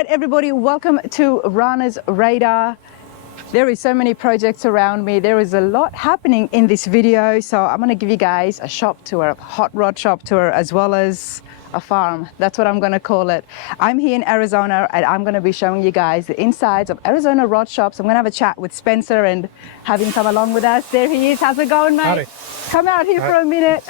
right, everybody, welcome to Rana's Radar. There is so many projects around me. There is a lot happening in this video. So I'm gonna give you guys a shop tour, a hot rod shop tour, as well as a farm. That's what I'm gonna call it. I'm here in Arizona and I'm gonna be showing you guys the insides of Arizona rod shops. I'm gonna have a chat with Spencer and have him come along with us. There he is. How's it going, mate? Howdy. Come out here for a minute.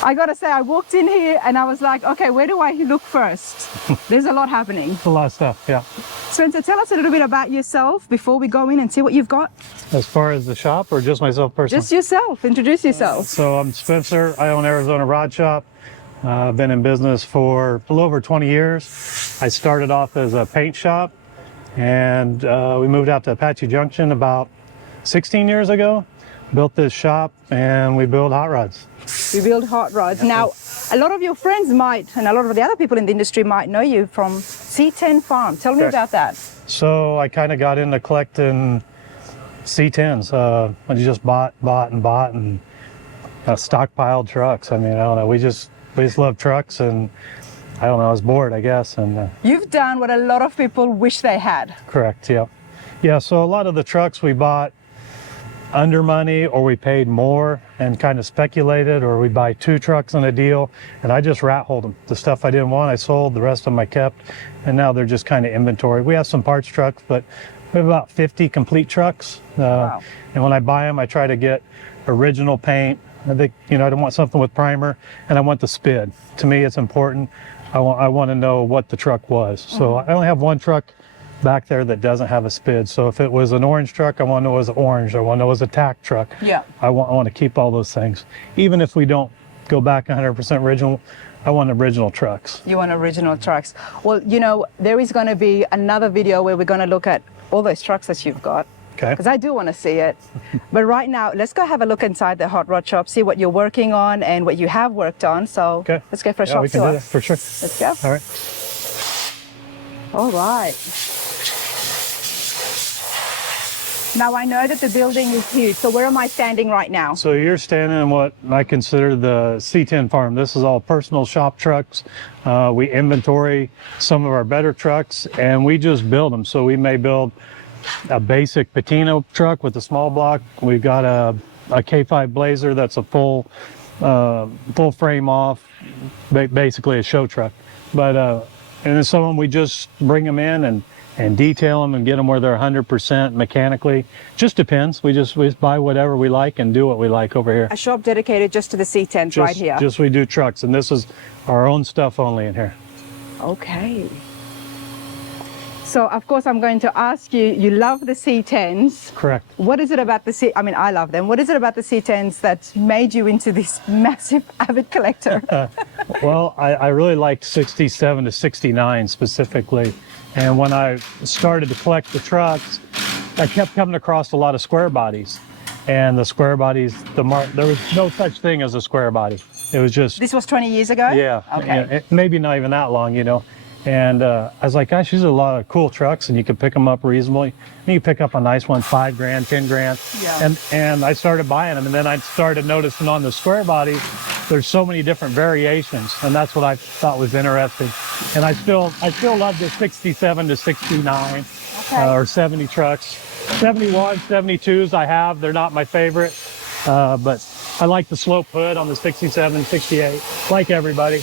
I gotta say, I walked in here and I was like, okay, where do I look first? There's a lot happening. A lot of stuff, yeah. Spencer, tell us a little bit about yourself before we go in and see what you've got. As far as the shop or just myself personally? Just yourself. Introduce yourself. So I'm Spencer. I own Arizona Rod Shop. I've been in business for a little over 20 years. I started off as a paint shop and we moved out to Apache Junction about 16 years ago. Built this shop and we build hot rods. We build hot rods. Now, a lot of your friends might, and a lot of the other people in the industry might know you from C10 Farm. Tell me about that. So I kind of got into collecting C10s. I just bought and stockpiled trucks. I mean, I don't know. We just love trucks, and I don't know. I was bored, I guess. And you've done what a lot of people wish they had. Correct. Yeah. Yeah. So a lot of the trucks we bought under money, or we paid more and kind of speculated, or we buy 2 trucks in a deal, and I just rat hold them. The stuff I didn't want, I sold. The rest of them I kept, and now they're just kind of inventory. We have some parts trucks, but we have about 50 complete trucks. Wow. And when I buy them, I try to get original paint. I think, I don't want something with primer, and I want the SPID. To me, it's important. I want to know what the truck was. So I only have 1 truck back there that doesn't have a SPID. So if it was an orange truck, I want to know it was orange. I want to know it was a tack truck. Yeah. I want to keep all those things. Even if we don't go back 100% original, I want original trucks. You want original trucks. Well, there is going to be another video where we're going to look at all those trucks that you've got. Okay. Because I do want to see it. But right now, let's go have a look inside the hot rod shop, see what you're working on and what you have worked on. So okay. Let's go for a shop tour. We can do that for sure. Let's go. All right. All right. Now I know that the building is huge, so where am I standing right now? So you're standing in what I consider the C10 farm. This is all personal shop trucks. We inventory some of our better trucks and we just build them. So we may build a basic patina truck with a small block. We've got a K5 Blazer that's a full frame off, basically a show truck. But and then some of them we just bring them in and detail them and get them where they're 100% mechanically. Just depends. We just buy whatever we like and do what we like over here. A shop dedicated just to the C10s right here. Just we do trucks, and this is our own stuff only in here. Okay. So of course I'm going to ask you, you love the C10s. Correct. What is it about the I love them. What is it about the C10s that made you into this massive avid collector? Well, I really liked 67 to 69 specifically. And when I started to collect the trucks, I kept coming across a lot of square bodies. And the square bodies, there was no such thing as a square body. It was just... This was 20 years ago? Yeah. Okay. Maybe not even that long, And I was like, gosh, these are a lot of cool trucks, and you can pick them up reasonably. And you pick up a nice one, $5 grand, $10 grand. Yeah. And I started buying them, and then I started noticing on the square bodies, there's so many different variations, and that's what I thought was interesting. And I still love the 67 to 69 or 70 trucks. 71, 72s I have. They're not my favorite, but I like the slope hood on the 67, 68, like everybody,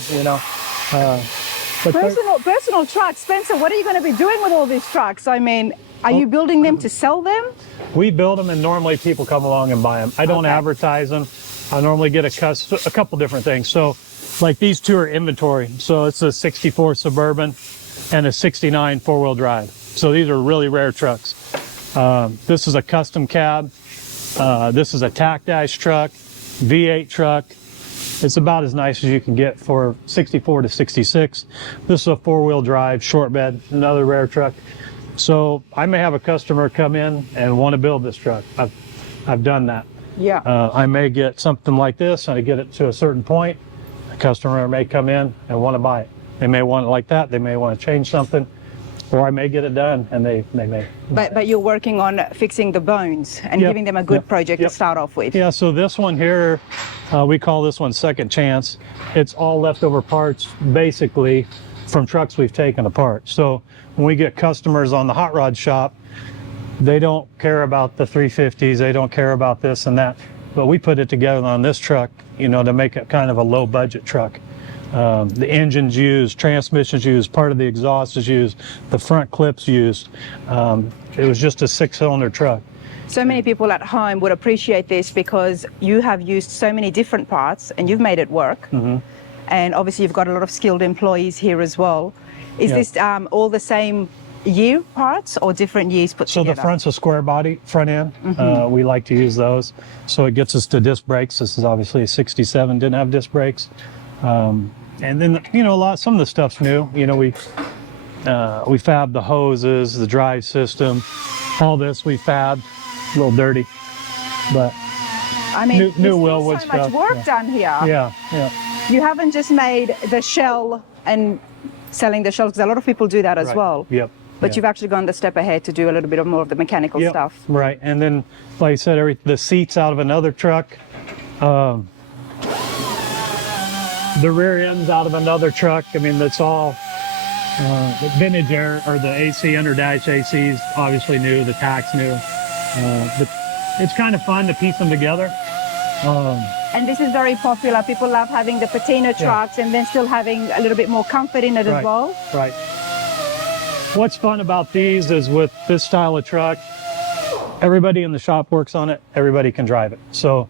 Personal trucks. Spencer, what are you going to be doing with all these trucks? I mean, are you building them to sell them? We build them, and normally people come along and buy them. I don't advertise them. I normally get a couple different things. So like these 2 are inventory. So it's a 64 Suburban and a 69 4-wheel drive. So these are really rare trucks. This is a custom cab. This is a tack dash truck, V8 truck. It's about as nice as you can get for 64 to 66. This is a 4-wheel drive short bed, another rare truck. So I may have a customer come in and want to build this truck. I've done that. Yeah. I may get something like this, and I get it to a certain point. A customer may come in and want to buy it. They may want it like that. They may want to change something, or I may get it done, and they may. But you're working on fixing the bones and giving them a good project to start off with. Yeah. So this one here, we call this one Second Chance. It's all leftover parts, basically, from trucks we've taken apart. So when we get customers on the hot rod shop, they don't care about the 350s, they don't care about this and that, but we put it together on this truck, you know, to make it kind of a low budget truck. The engine's used, transmission's used, part of the exhaust is used, the front clip's used. It was just a 6-cylinder truck. So many people at home would appreciate this because you have used so many different parts and you've made it work. And obviously you've got a lot of skilled employees here as well. Is this all the same year parts or different years put together? So the front's a square body front end. We like to use those. So it gets us to disc brakes. This is obviously a 67, didn't have disc brakes. And then, you know, some of the stuff's new. You know, we fab the hoses, the drive system, all this we fab. A little dirty, but I mean, new Willwood so much work done here. Yeah. You haven't just made the shell and selling the shells, because a lot of people do that as well. Yep. But you've actually gone the step ahead to do a little bit of more of the mechanical stuff. Right, and then, like I said, the seats out of another truck, the rear ends out of another truck. I mean, that's all the vintage air, or the AC under dash AC is obviously new. The tack's new. But it's kind of fun to piece them together. And this is very popular. People love having the patina trucks and then still having a little bit more comfort in it as well. Right. What's fun about these is with this style of truck, everybody in the shop works on it, everybody can drive it. So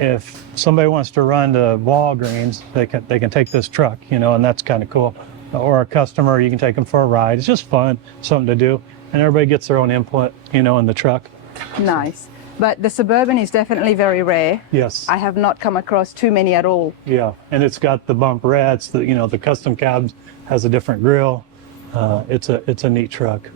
if somebody wants to run to Walgreens, they can take this truck, you know, and that's kind of cool. Or a customer, you can take them for a ride. It's just fun, something to do. And everybody gets their own input, you know, in the truck. Nice. But the Suburban is definitely very rare. Yes. I have not come across too many at all. Yeah, and it's got the bump rats, you know, the custom cabs has a different grill. It's a neat truck.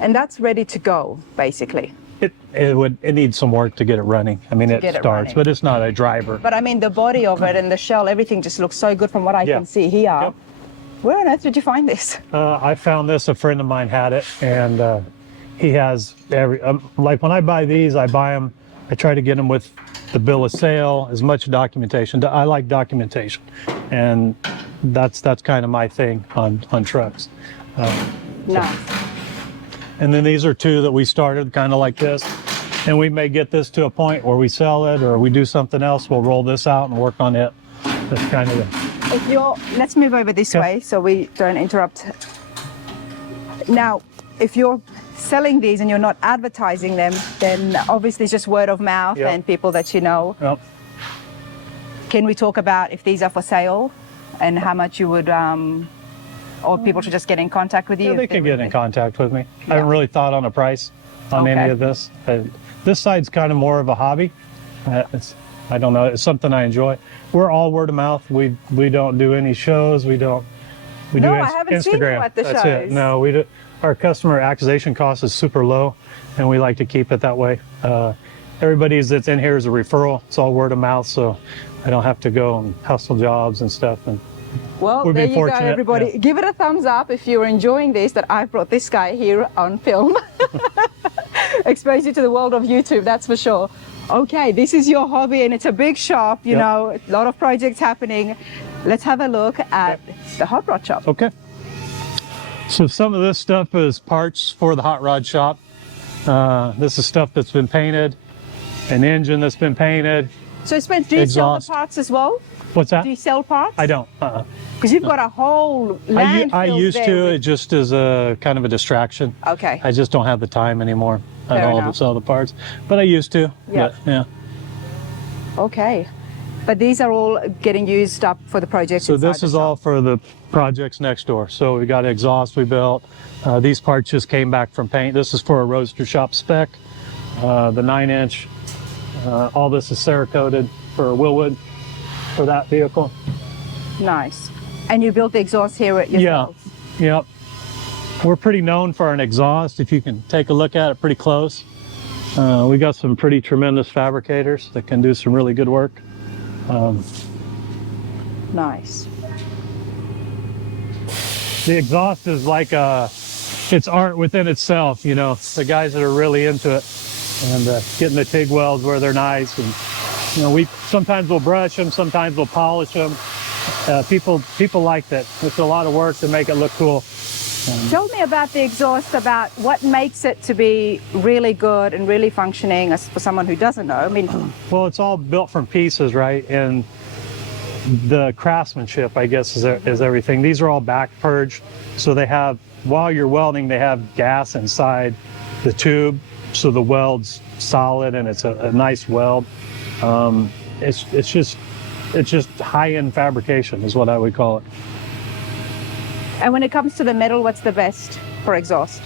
And that's ready to go, basically. It needs some work to get it running. I mean, it starts, but it's not a driver. But I mean, the body of it and the shell, everything just looks so good from what I can see here. Yep. Where on earth did you find this? I found this, a friend of mine had it, and he has like when I buy these, I buy them, I try to get them with the bill of sale, as much documentation. I like documentation, and that's kind of my thing on trucks. Nice. And then these are two that we started kind of like this, and we may get this to a point where we sell it or we do something else, we'll roll this out and work on it. That's kind of let's move over this way so we don't interrupt. Now, if you're selling these and you're not advertising them, then obviously it's just word of mouth and people that you know. Yep. Can we talk about if these are for sale and how much you would, or people should just get in contact with you? Yeah, they can get in contact with me. I haven't really thought on a price on any of this. This side's kind of more of a hobby. I don't know, it's something I enjoy. We're all word of mouth. We don't do any shows. We do I haven't Instagram. seen you at the That's shows. it. No, we do. Our customer acquisition cost is super low, and we like to keep it that way. Everybody that's in here is a referral. It's all word of mouth, so I don't have to go and hustle jobs and stuff. And well, there you go, everybody. Give it a thumbs up if you're enjoying this, that I brought this guy here on film. Expose you to the world of YouTube, that's for sure. Okay, this is your hobby and it's a big shop, you know, a lot of projects happening. Let's have a look at the hot rod shop. Okay. So some of this stuff is parts for the hot rod shop. This is stuff that's been painted, an engine that's been painted. So do you sell the parts as well? What's that? Do you sell parts? I don't. Because you've got a whole landfill. I used to, it just as a kind of a distraction. Okay. I just don't have the time anymore at all to sell the parts. But I used to. Yeah. Yeah. Okay. But these are all getting used up for the project. So this is all for the projects next door. So we got exhaust we built. These parts just came back from paint. This is for a roadster shop spec. The 9-inch. All this is Cerakoted for Willwood for that vehicle. Nice. And you built the exhaust here yourself? Yeah. Yep. We're pretty known for an exhaust. If you can take a look at it pretty close. We got some pretty tremendous fabricators that can do some really good work. Nice. The exhaust is like it's art within itself, you know. The guys that are really into it and getting the TIG welds where they're nice, and you know, sometimes we'll brush them, sometimes we'll polish them. people like that. It's a lot of work to make it look cool. Tell me about the exhaust, about what makes it to be really good and really functioning, as for someone who doesn't know. I mean, well, it's all built from pieces, right? And the craftsmanship, I guess, is everything. These are all back purged, so they have, while you're welding, they have gas inside the tube, so the weld's solid and it's a nice weld. It's just high-end fabrication is what I would call it. and when it comes to the metal, what's the best for exhaust?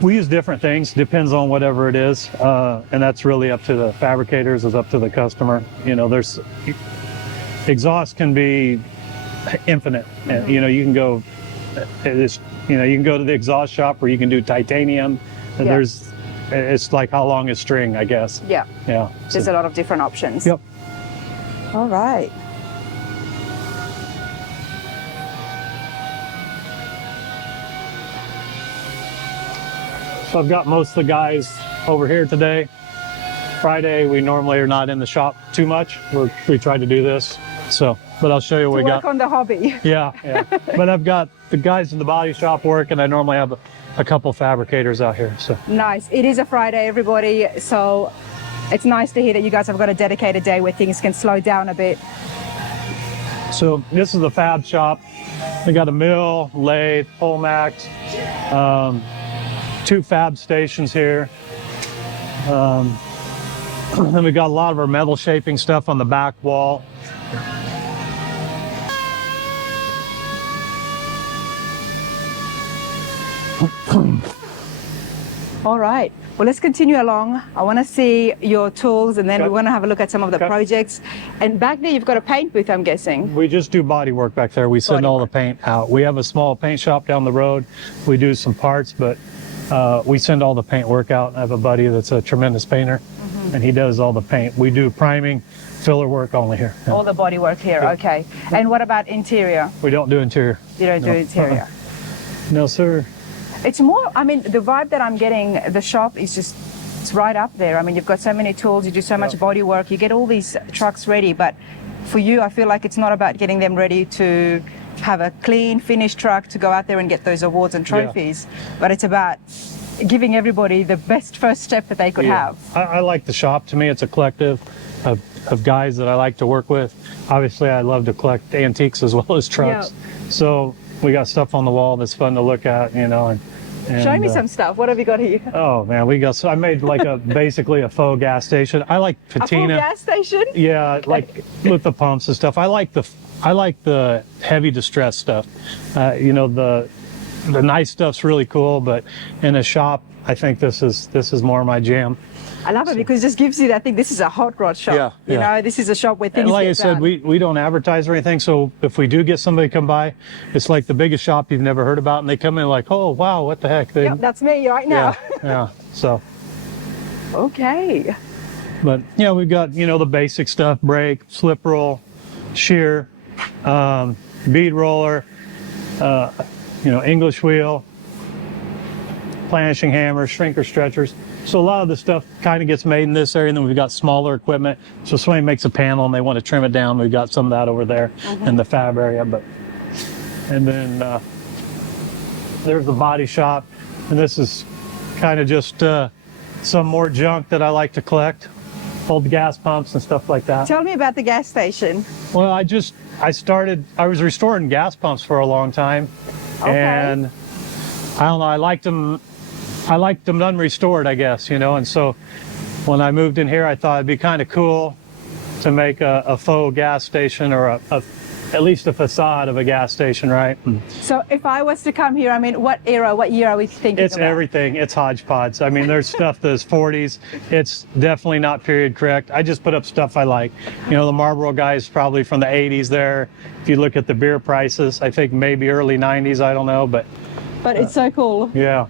We use different things, depends on whatever it is, and that's really up to the fabricators, is up to the customer. You know, there's exhaust can be infinite, and you know, you can go, you know, you can go to the exhaust shop where you can do titanium, and it's like how long is string, I guess. Yeah. Yeah. There's a lot of different options. Yep. All right. So I've got most of the guys over here today. Friday, we normally are not in the shop too much. We try to do this. So, but I'll show you what we got. Work on the hobby. Yeah, yeah. But I've got the guys in the body shop work, and I normally have a couple fabricators out here. So Nice. It is a Friday, everybody. So it's nice to hear that you guys have got a dedicated day where things can slow down a bit. So this is the fab shop. We got a mill, lathe, pole max, 2 fab stations here. Then we got a lot of our metal shaping stuff on the back wall. All right. Well, let's continue along. I want to see your tools, and then Okay. we want to have a look at some of the Okay. projects. And back there, you've got a paint booth, I'm guessing. We just do body work back there. We send Body all work. the paint out. We have a small paint shop down the road. We do some parts, but we send all the paint work out. I have a buddy that's a tremendous painter, and he does all the paint. We do priming, filler work only here. Yeah. All the body work here. Yeah. Okay. And what about interior? We don't do interior. You don't do No. interior. No, sir. It's more, I mean, the vibe that I'm getting, the shop is just, it's right up there. I mean, you've got so many tools, you do so much Yeah. body work, you get all these trucks ready, but for you, I feel like it's not about getting them ready to have a clean, finished truck to go out there and get those awards and trophies, but it's about giving everybody the best first step that they could have. I like the shop. To me, it's a collective of guys that I like to work with. Obviously, I love to collect antiques as well as trucks. So we got stuff on the wall that's fun to look at, you know. And Show me some stuff. What have you got here? Oh man, we got. So I made like basically a faux gas station. I like A full patina. gas station? Yeah, like with the pumps and stuff. I like the heavy distress stuff. You know, the nice stuff's really cool, but in a shop, I think this is more my jam. I love it because it just gives you that thing. This is a hot rod shop. Yeah, You yeah. know, this is a shop where things And like get I said, done. we don't advertise or anything. So if we do get somebody come by, it's like the biggest shop you've never heard about, and they come in like, oh wow, what the heck? Yep, that's me right now. Yeah, yeah. So, Okay. but yeah, we've got, you know, the basic stuff: brake, slip roll, shear, bead roller, you know, English wheel, planishing hammers, shrinker stretchers. So a lot of the stuff kind of gets made in this area, and then we've got smaller equipment. So if somebody makes a panel and they want to trim it down, we've got some of that over there in the fab area. And then there's the body shop, and this is kind of just some more junk that I like to collect, old gas pumps and stuff like that. Tell me about the gas station. Well, I was restoring gas pumps for a long time, Okay. and I don't know, I liked them unrestored, I guess, you know, and so when I moved in here, I thought it'd be kind of cool to make a faux gas station, or at least a facade of a gas station, right? So if I was to come here, I mean, what year are we thinking It's about? everything. It's hodgepodge. I mean, there's stuff that's 40s. It's definitely not period correct. I just put up stuff I like. You know, the Marlboro guy is probably from the 80s there. If you look at the beer prices, I think maybe early 90s, I don't know, but It's so cool. yeah.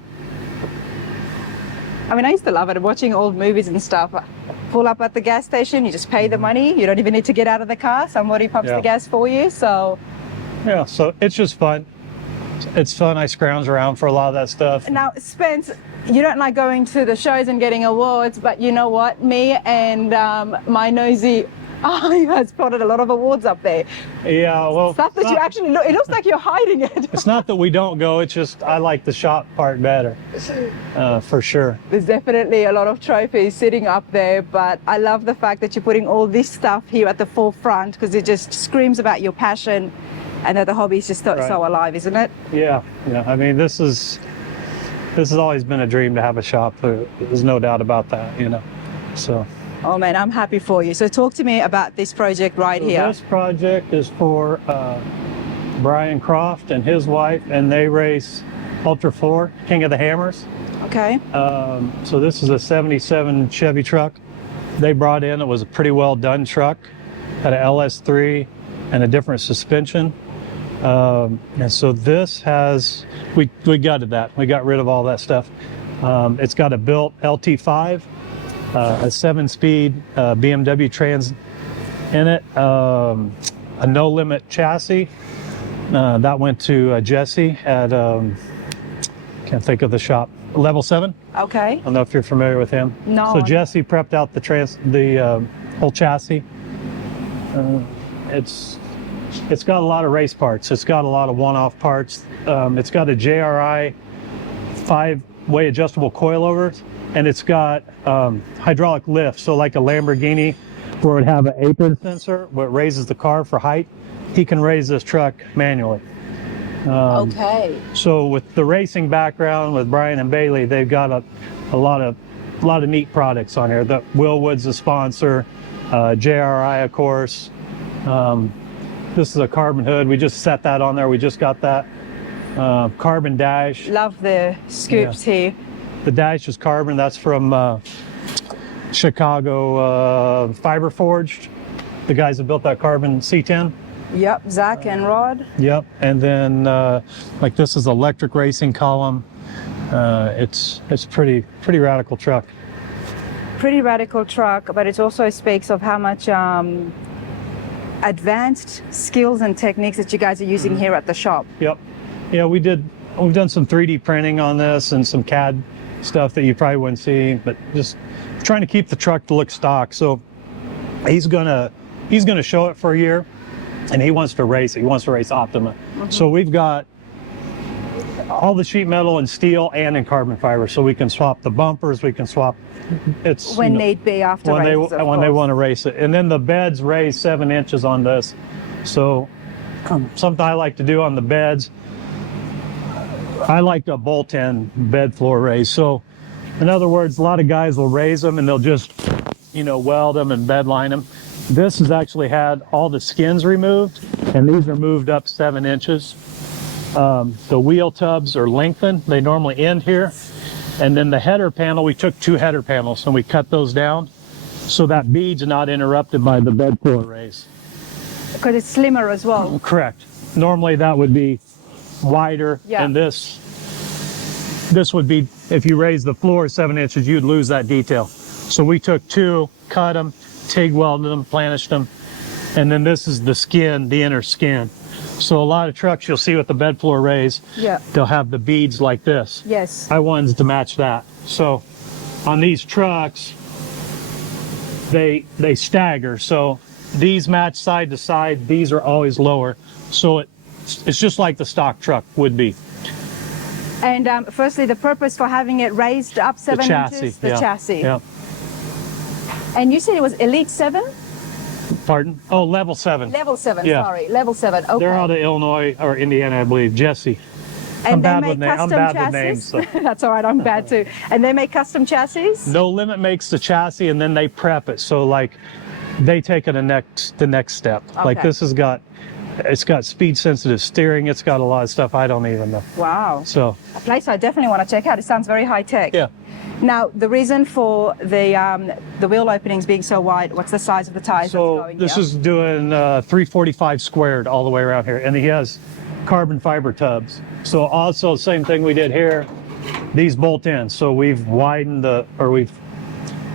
I mean, I used to love it, watching old movies and stuff. Pull up at the gas station, you just pay the money. You don't even need to get out of the car. Somebody pumps Yeah. the gas for you. So Yeah, so it's just fun. It's fun. I scrounge around for a lot of that stuff. now, Spence, you don't like going to the shows and getting awards, but you know what? Me and my nosy Oh, you guys spotted a lot of awards up there. Yeah, well, Stuff that you actually look, it looks like you're hiding it. it's not that we don't go, it's just I like the shop part better, for sure. There's definitely a lot of trophies sitting up there, but I love the fact that you're putting all this stuff here at the forefront because it just screams about your passion and that the hobby is just so alive, isn't it? Yeah, yeah. I mean, this has always been a dream to have a shop. There's no doubt about that, you know. So. Oh man, I'm happy for you. So talk to me about this project right here. This project is for Brian Croft and his wife, and they race Ultra 4, King of the Hammers. Okay. So this is a 77 Chevy truck they brought in. It was a pretty well done truck, had a LS3 and a different suspension. And so this has, we gutted that. We got rid of all that stuff. It's got a built LT5, a 7-speed BMW trans in it, a no limit chassis. That went to Jesse at, can't think of the shop, Level 7. Okay. I don't know if you're familiar with him. No. So Jesse prepped out the whole chassis. It's got a lot of race parts. It's got a lot of one-off parts. It's got a JRI 5-way adjustable coilover, and it's got hydraulic lift. So like a Lamborghini, where it would have an apron sensor, where it raises the car for height, he can raise this truck manually. Okay. So with the racing background with Brian and Bailey, they've got a lot of neat products on here. The Willwood's a sponsor, JRI of course. This is a carbon hood. We just set that on there. We just got that. Carbon dash. Love the scoops here. The dash is carbon. That's from Chicago Fiber Forged. The guys that built that carbon C10. Yep, Zach and Rod. Yep, and then like this is electric racing column. It's pretty radical truck. Pretty radical truck, but it also speaks of how much advanced skills and techniques that you guys are using here at the shop. Yep. Yeah, we've done some 3D printing on this and some CAD stuff that you probably wouldn't see, but just trying to keep the truck to look stock. So he's gonna show it for a year, and he wants to race it. He wants to race Optima. So we've got all the sheet metal and steel and in carbon fiber, so we can swap the bumpers, we can swap it's when need be after when races, they want to race it. And then the beds raise 7 inches on this. So something I like to do on the beds, I like a bolt-in bed floor raise. So in other words, a lot of guys will raise them and they'll just, you know, weld them and bed line them. This has actually had all the skins removed, and these are moved up 7 inches. The wheel tubs are lengthened. They normally end here. And then the header panel, we took 2 header panels and we cut those down so that bead's not interrupted by the bed floor raise. Because it's slimmer as well. Correct. Normally that would be wider, yeah. And this would be, if you raise the floor 7 inches, you'd lose that detail. So we took 2, cut them, TIG welded them, planished them, and then this is the skin, the inner skin. So a lot of trucks you'll see with the bed floor raise, yeah, they'll have the beads like this. Yes. I wanted to match that. So on these trucks, they stagger. So these match side to side. These are always lower. So it's just like the stock truck would be. And firstly, the purpose for having it raised up 7 inches? The chassis. Yeah. And you said it was Elite 7? Pardon? Oh, Level 7. Level 7, yeah. Sorry. Level 7, okay. They're out of Illinois or Indiana, I believe. Jesse. And I'm they bad make with custom I'm bad chassis? with names. So. That's all right, I'm bad too. And they make custom chassis? No Limit makes the chassis and then they prep it. So like they take it the next step. Okay. Like this has got, it's got speed sensitive steering. It's got a lot of stuff I don't even know. Wow. So a place I definitely want to check out. It sounds very high tech. yeah. Now, the reason for the wheel openings being so wide, what's the size of the tires that's going this here? is doing 345 squared all the way around here. And he has carbon fiber tubs. So also same thing we did here, these bolt in. So we've widened we've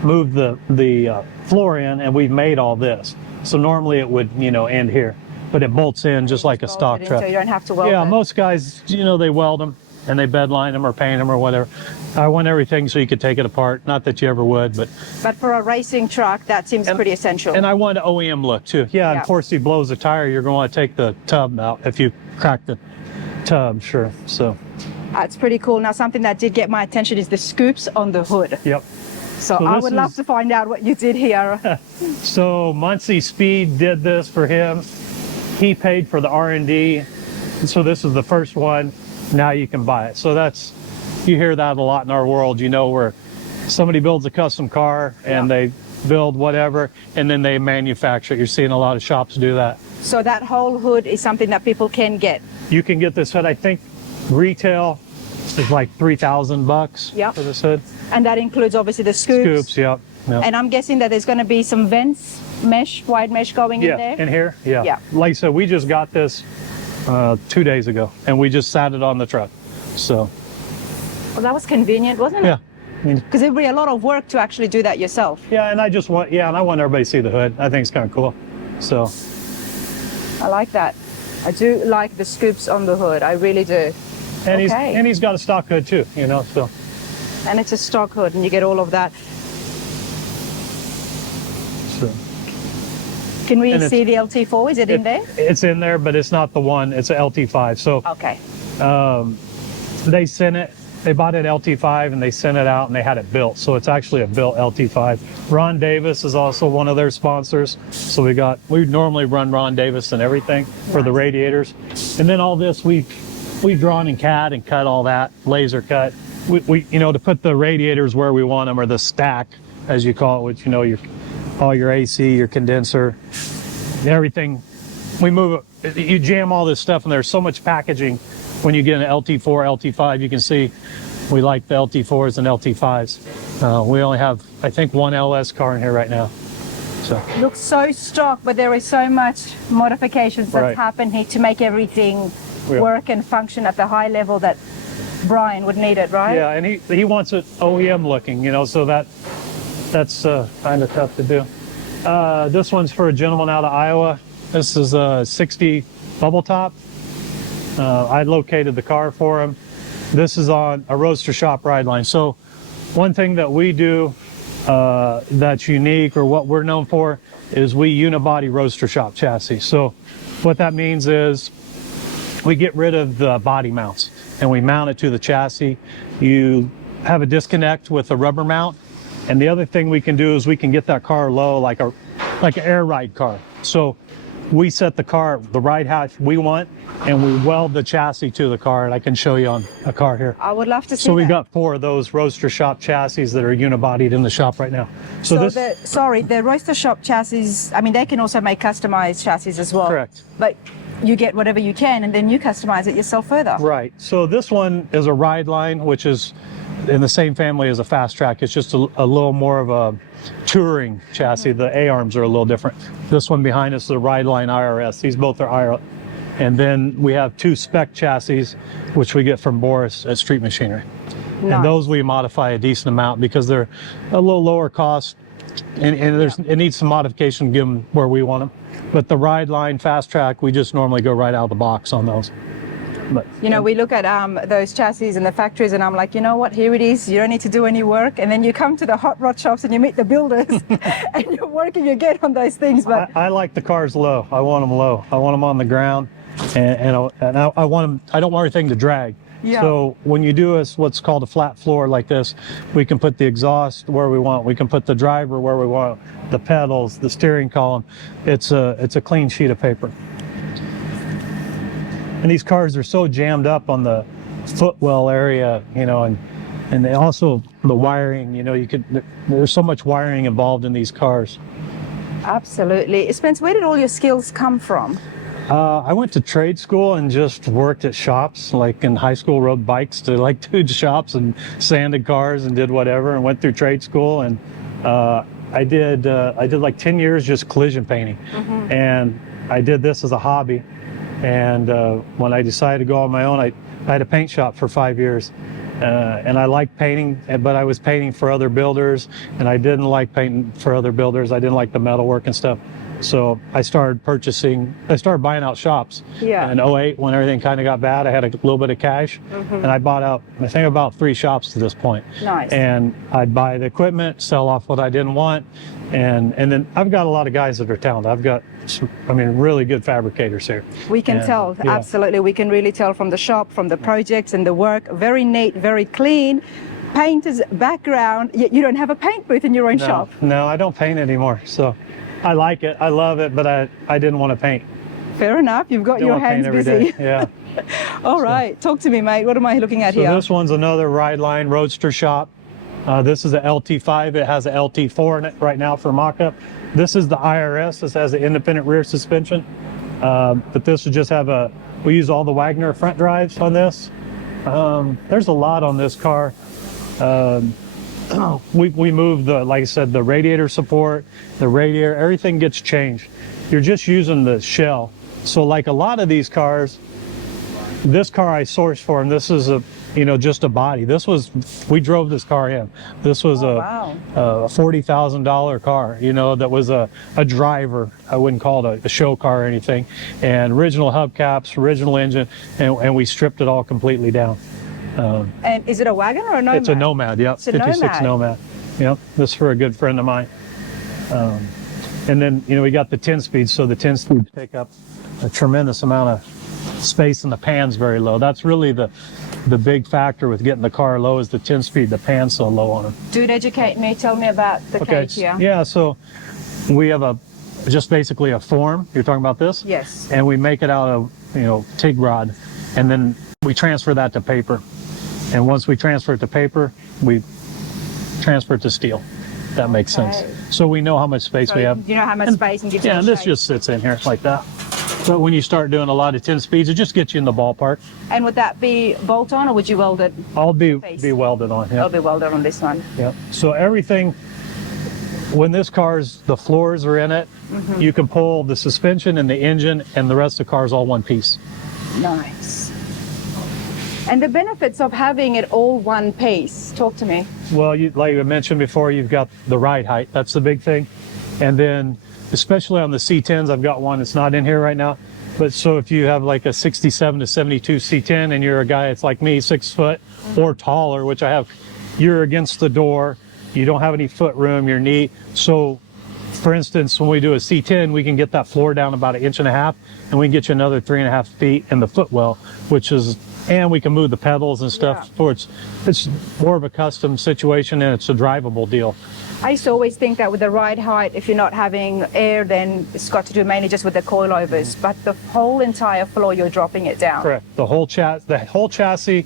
moved the floor in and we've made all this. So normally it would, you know, end here, but it bolts in just like a stock truck. So you don't have to weld Yeah, it. most guys, you know, they weld them. and they bed line them or paint them or whatever. I want everything so you could take it apart. Not that you ever would, but for a racing truck, that seems pretty essential. And I want an OEM look too. Yeah, and of course, he blows the tire. You're going to want to take the tub out if you crack the tub, sure. So it's pretty cool. Now, something that did get my attention is the scoops on the hood. Yep. So I would love to find out what you did here. So Muncie Speed did this for him. He paid for the R&D. So this is the first one. Now you can buy it. So you hear that a lot in our world, you know, where somebody builds a custom car and they build whatever, and then they manufacture it. You're seeing a lot of shops do that. So that whole hood is something that people can get. You can get this hood. I think retail is like $3,000 for this hood. And that includes obviously the scoops. Scoops, yep. And I'm guessing that there's going to be some vents, wide mesh going in there. In here, yeah. Like I said, we just got this 2 days ago, and we just sat it on the truck. So. Well, that was convenient, wasn't it? Yeah. Because it would be a lot of work to actually do that yourself. Yeah, and I want everybody to see the hood. I think it's kind of cool. So. I like that. I do like the scoops on the hood. I really do. And he's got a stock hood too, you know, so. And it's a stock hood, and you get all of that. So. Can we see the LT4? Is it in there? It's in there, but it's not the one. It's an LT5. So. Okay. They sent it. They bought an LT5 and they sent it out and they had it built. So it's actually a built LT5. Ron Davis is also one of their sponsors. So we normally run Ron Davis and everything for the radiators. And then all this we've drawn in CAD and cut all that, laser cut. We you know, to put the radiators where we want them, or the stack, as you call it, which, you know, all your AC, your condenser, everything. We move it, you jam all this stuff, and there's so much packaging. When you get an LT4, LT5, you can see we like the LT4s and LT5s. We only have, I think, one LS car in here right now. So looks so stock, but there is so much modifications that's happened here to make everything work and function at the high level that Brian would need it, right? Yeah, and he wants it OEM looking, you know, so that's kind of tough to do. This one's for a gentleman out of Iowa. This is a 60 bubble top. I located the car for him. This is on a roadster shop ride line. So one thing that we do that's unique, or what we're known for, is we unibody roadster shop chassis. So what that means is we get rid of the body mounts and we mount it to the chassis. You have a disconnect with the rubber mount. And the other thing we can do is we can get that car low, like an air ride car. So we set the car the ride height we want, and we weld the chassis to the car, and I can show you on a car here. I would love to see So we got 4 of those roadster shop chassis that are unibodied in the shop right now. So the roadster shop chassis, I mean, they can also make customized chassis as well. Correct. But you get whatever you can, and then you customize it yourself further. Right. So this one is a ride line, which is in the same family as a fast track. It's just a little more of a touring chassis. The A-arms are a little different. This one behind us is a ride line IRS. These both are IRS. And then we have 2 spec chassis, which we get from Boris at Street Machinery. Nice. And those we modify a decent amount because they're a little lower cost, and it needs some modification to give them where we want them. But the ride line fast track, we just normally go right out of the box on those. But, you know, we look at those chassis in the factories, and I'm like, you know what, here it is, you don't need to do any work. And then you come to the hot rod shops and you meet the builders and you're working again on those things. But I like the cars low. I want them low. I want them on the ground, and I want them, I don't want everything to drag. Yeah. So when you do what's called a flat floor like this, we can put the exhaust where we want. We can put the driver where we want, the pedals, the steering column. It's a clean sheet of paper. And these cars are so jammed up on the footwell area, you know, and they also, the wiring, you know, there's so much wiring involved in these cars. Absolutely. Spence, where did all your skills come from? I went to trade school and just worked at shops. Like in high school, rode bikes to like 2 shops and sanded cars and did whatever, and went through trade school. And I did like 10 years just collision painting. Mm-hmm. And I did this as a hobby. And when I decided to go on my own, I had a paint shop for 5 years. And I liked painting, but I was painting for other builders, and I didn't like painting for other builders. I didn't like the metal work and stuff. So I started buying out shops. Yeah. In '08, when everything kind of got bad, I had a little bit of cash, and I bought out, I think, about 3 shops to this point. Nice. And I'd buy the equipment, sell off what I didn't want, and then I've got a lot of guys that are talented. I've got some, I mean, really good fabricators here. We can tell, yeah. absolutely. We can really tell from the shop, from the projects and the work. Very neat, very clean. Painter's background. You don't have a paint booth in your own shop. No, I don't paint anymore. So I like it, I love it, but I didn't want to paint. Fair enough. You've got your hands busy. Yeah. All right. Talk to me, mate. What am I looking at here? So this one's another Ride Line Roadster shop. This is a LT5. It has a LT4 in it right now for mock-up. This is the IRS. This has an independent rear suspension. But this would just have we use all the Wagner front drives on this. There's a lot on this car. We moved like I said, the radiator support, the radiator, everything gets changed. You're just using the shell. So like a lot of these cars, this car I sourced for, and this is just a body. We drove this car in. This was a $40,000 car, that was a driver. I wouldn't call it a show car or anything. And original hubcaps, original engine, and we stripped it all completely down. And is it a wagon or a Nomad? It's a Nomad, yep. It's a 56 Nomad. Yep, this is for a good friend of mine. And then, we got the 10-speed, so the 10-speeds take up a tremendous amount of space, and the pan's very low. That's really the big factor with getting the car low, is the 10-speed, the pan's so low on them. Dude, educate me, tell me about the cage here. Yeah, so we have just basically a form. You're talking about this? Yes. And we make it out of, TIG rod, and then we transfer that to paper. And once we transfer it to paper, we transfer it to steel. That makes sense. So we know how much space we have. You know how much space and gives you and this just sits in here like that. But when you start doing a lot of 10 speeds, it just gets you in the ballpark. And would that be bolt on, or would you weld it? I'll be welded on. Yeah. I'll be welded on this one. Yeah. So everything, when this car's, the floors are in it, you can pull the suspension and the engine, and the rest of the car is all one piece. Nice. And the benefits of having it all one piece, talk to me. Well, like I mentioned before, you've got the ride height. That's the big thing. And then, especially on the C10s, I've got one that's not in here right now. But so if you have like a 67 to 72 C10 and you're a guy that's like me, 6 foot or taller, which I have, you're against the door, you don't have any foot room, you're neat. So for instance, when we do a C10, we can get that floor down about 1.5 inches, and we can get you another 3.5 feet in the footwell, which is, and we can move the pedals and stuff. So it's more of a custom situation, and it's a drivable deal. I used to always think that with the ride height, if you're not having air, then it's got to do mainly just with the coilovers. But the whole entire floor, you're dropping it down. Correct. The whole chassis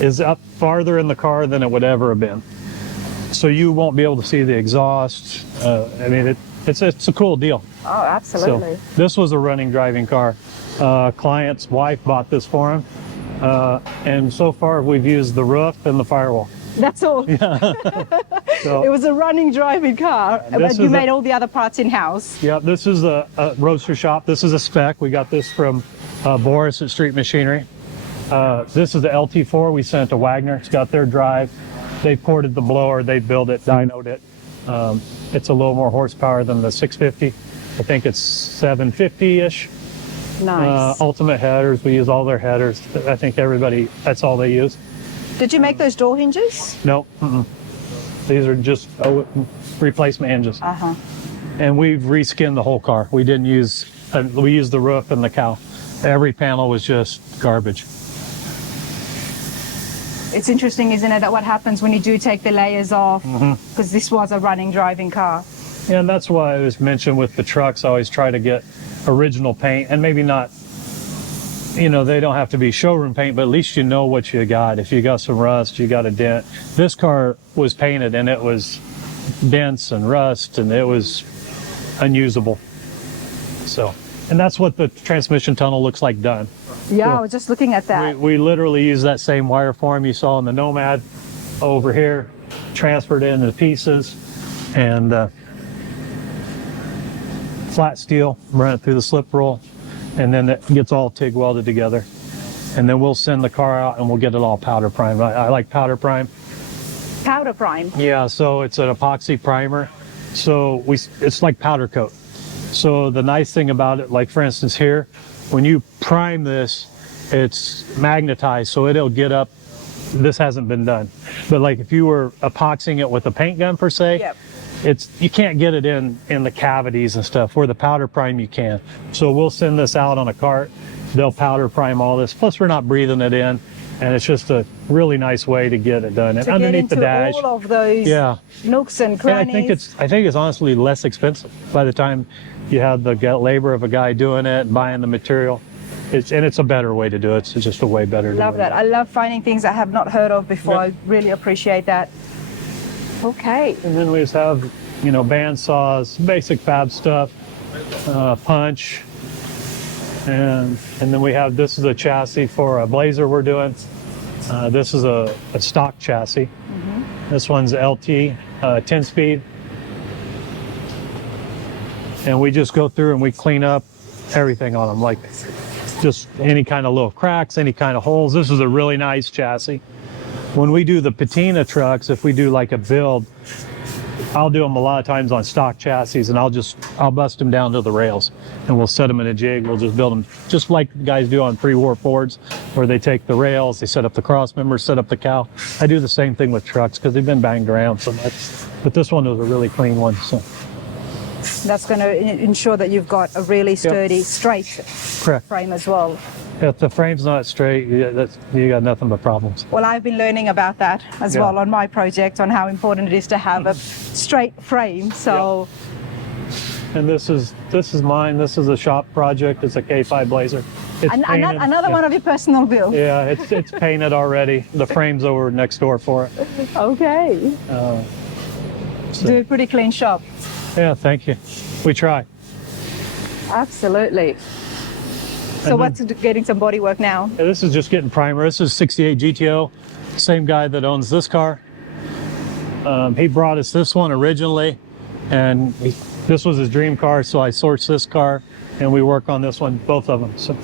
is up farther in the car than it would ever have been. So you won't be able to see the exhaust. I mean, it's a cool deal. Oh, absolutely. So this was a running driving car. Client's wife bought this for him. And so far we've used the roof and the firewall. That's all. Yeah. So, it was a running driving car, but you made all the other parts in-house. Yeah, this is a roadster shop. This is a spec. We got this from Boris at Street Machinery. This is the LT4 we sent to Wagner. It's got their drive. They ported the blower, they built it, dynoed it. It's a little more horsepower than the 650. I think it's 750-ish. Nice. Ultimate headers, we use all their headers. I think everybody, that's all they use. Did you make those door hinges? No, these are just replacement hinges. And we've reskinned the whole car. We didn't use, we used the roof and the cowl. Every panel was just garbage. It's interesting, isn't it, that what happens when you do take the layers off, because this was a running driving car. Yeah, and that's why I was mentioned with the trucks, I always try to get original paint, and maybe not, you know, they don't have to be showroom paint, but at least you know what you got. If you got some rust, you got a dent. This car was painted and it was dents and rust, and it was unusable. So, and that's what the transmission tunnel looks like done. Yeah, so I was just looking at that. We literally use that same wire form you saw in the Nomad over here, transferred it into pieces, and flat steel, run it through the slip roll, and then it gets all TIG welded together. And then we'll send the car out and we'll get it all powder primed. I like powder prime. Powder prime? Yeah, so it's an epoxy primer. So it's like powder coat. So the nice thing about it, like for instance here, when you prime this, it's magnetized, so it'll get up. This hasn't been done, but like if you were epoxying it with a paint gun per se, Yep. you can't get it in the cavities and stuff. Where the powder prime you can. So we'll send this out on a cart. They'll powder prime all this. Plus we're not breathing it in, and it's just a really nice way to get it done. And To underneath get into the dash, all of those nooks and and crannies. I think it's honestly less expensive by the time you have the labor of a guy doing it and buying the material. It's a better way to do it. It's just a way better. Love that. I love finding things I have not heard of before. I really appreciate that. Okay. And then we just have, band saws, basic fab stuff, punch, and then we have, this is a chassis for a Blazer we're doing. This is a stock chassis. This one's LT, 10 speed. And we just go through and we clean up everything on them, like just any kind of little cracks, any kind of holes. This is a really nice chassis. When we do the patina trucks, if we do like a build, I'll do them a lot of times on stock chassis, and I'll bust them down to the rails, and we'll set them in a jig. We'll just build them just like guys do on pre-war Fords, where they take the rails, they set up the cross members, set up the cow. I do the same thing with trucks because they've been banged around so much. But this one was a really clean one. So that's going to ensure that you've got a really sturdy, straight frame as well. If the frame's not straight, you got nothing but problems. Well, I've been learning about that as well on my project, on how important it is to have a straight frame. So, and this is mine. This is a shop project. It's a K5 Blazer. It's painted. Another one of your personal builds. Yeah, it's painted already. The frame's over next door for it. Okay. Do a pretty clean shop. Yeah, thank you. We try. Absolutely. So what's getting some body work now? Yeah, this is just getting primer. This is 68 GTO, same guy that owns this car. He brought us this one originally, and this was his dream car, so I sourced this car, and we work on this one, both of them. So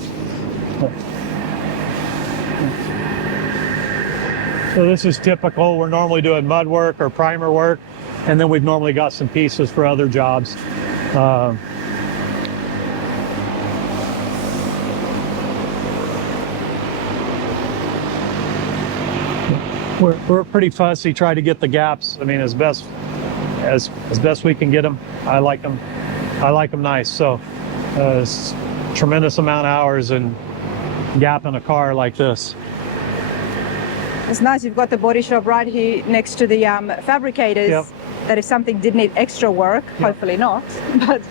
this is typical. We're normally doing mud work or primer work, and then we've normally got some pieces for other jobs. We're pretty fussy, try to get the gaps. I mean, as best we can get them. I like them nice. So it's tremendous amount of hours in gapping a car like this. It's nice you've got the body shop right here next to the fabricators. Yep. That if something did need extra work, hopefully not. But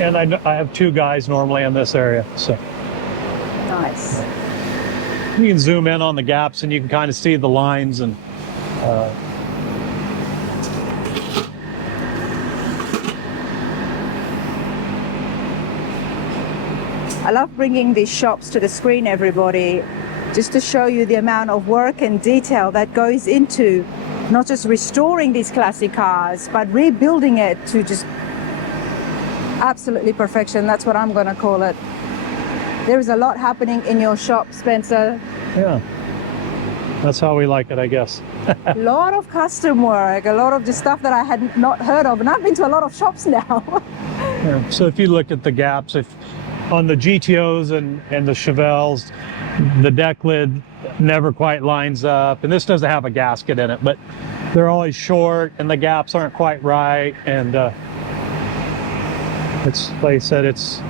and I have two guys normally in this area. So nice. You can zoom in on the gaps and you can kind of see the lines and I love bringing these shops to the screen, everybody, just to show you the amount of work and detail that goes into not just restoring these classic cars, but rebuilding it to just absolutely perfection. That's what I'm going to call it. There is a lot happening in your shop, Spencer. yeah, that's how we like it, I guess. A lot of custom work, a lot of just stuff that I had not heard of, and I've been to a lot of shops now. Yeah. So if you look at the gaps, if on the GTOs and the Chevelles, the deck lid never quite lines up, and this doesn't have a gasket in it, but they're always short and the gaps aren't quite right, and it's like I said, it's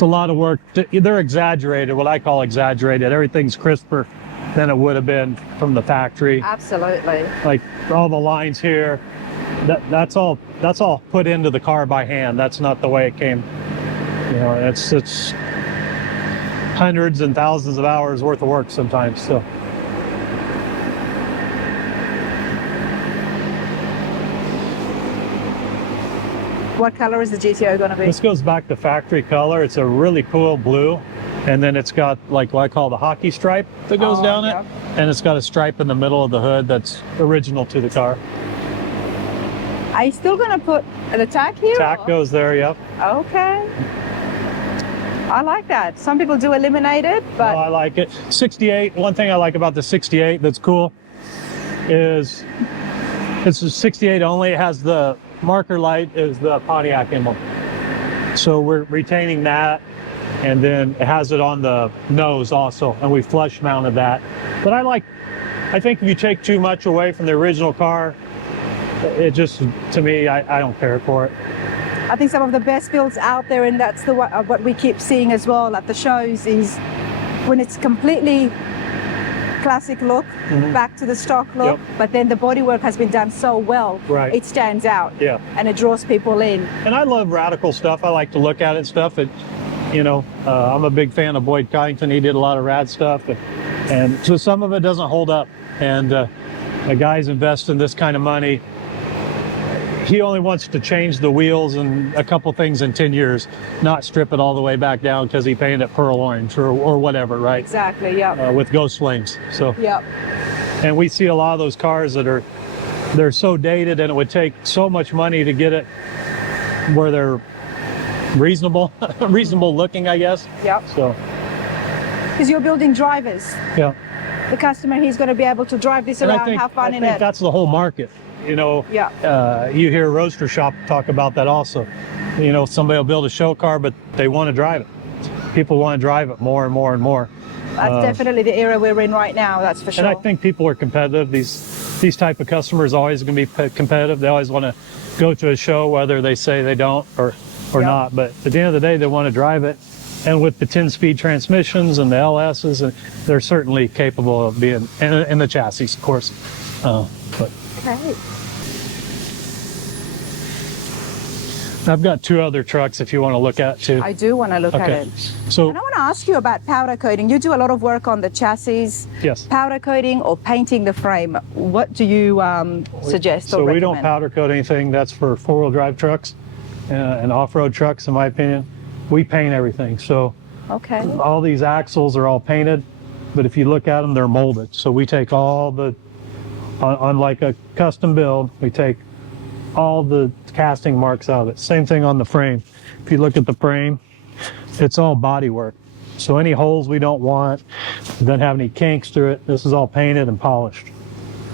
a lot of work. They're exaggerated, what I call exaggerated. Everything's crisper than it would have been from the factory. Absolutely. Like all the lines here, that's all put into the car by hand. That's not the way it came. You know, it's hundreds and thousands of hours worth of work sometimes. So What color is the GTO going to be? this goes back to factory color. It's a really cool blue, and then it's got like what I call the hockey stripe that goes down it, and it's got a stripe in the middle of the hood that's original to the car. Are you still going to put the tack here? Tack goes there, yep. Okay. I like that. Some people do eliminate it, but I like it. 68, one thing I like about the 68 that's cool is it's a 68 only. It has the marker light is the Pontiac emblem. So we're retaining that, and then it has it on the nose also, and we flush mounted that. But I think if you take too much away from the original car, it just, to me, I don't care for it. I think some of the best builds out there, and that's what we keep seeing as well at the shows, is when it's completely classic look, back to the stock look, but then the bodywork has been done so well, it stands out, and it draws people in. And I love radical stuff. I like to look at it and stuff. I'm a big fan of Boyd Coddington. He did a lot of rad stuff, and so some of it doesn't hold up. And the guys invest in this kind of money. He only wants to change the wheels and a couple things in 10 years, not strip it all the way back down because he painted it pearl orange or whatever, right? Exactly, yeah. With ghost flames. So, yep. And we see a lot of those cars that they're so dated, and it would take so much money to get it where they're reasonable looking, I guess. Yep. So. Because you're building drivers. Yeah. The customer, he's going to be able to drive this around, have fun in it. I think that's the whole market. You hear Roadster Shop talk about that also. Somebody will build a show car, but they want to drive it. People want to drive it more and more and more. That's definitely the era we're in right now, that's for sure. And I think people are competitive. These type of customers are always going to be competitive. They always want to go to a show, whether they say they don't or not. But at the end of the day, they want to drive it. And with the 10-speed transmissions and the LSs, they're certainly capable of being, and the chassis, of course. Okay. I've got two other trucks if you want to look at too. I do want to look at it. So, and I want to ask you about powder coating. You do a lot of work on the chassis. Yes. Powder coating or painting the frame. What do you suggest or recommend? So we don't powder coat anything. That's for four-wheel drive trucks and off-road trucks, in my opinion. We paint everything. So all these axles are all painted, but if you look at them, they're molded. So we take all the, on like a custom build, we take all the casting marks out of it. Same thing on the frame. If you look at the frame, it's all body work. So any holes we don't want, doesn't have any kinks through it, this is all painted and polished.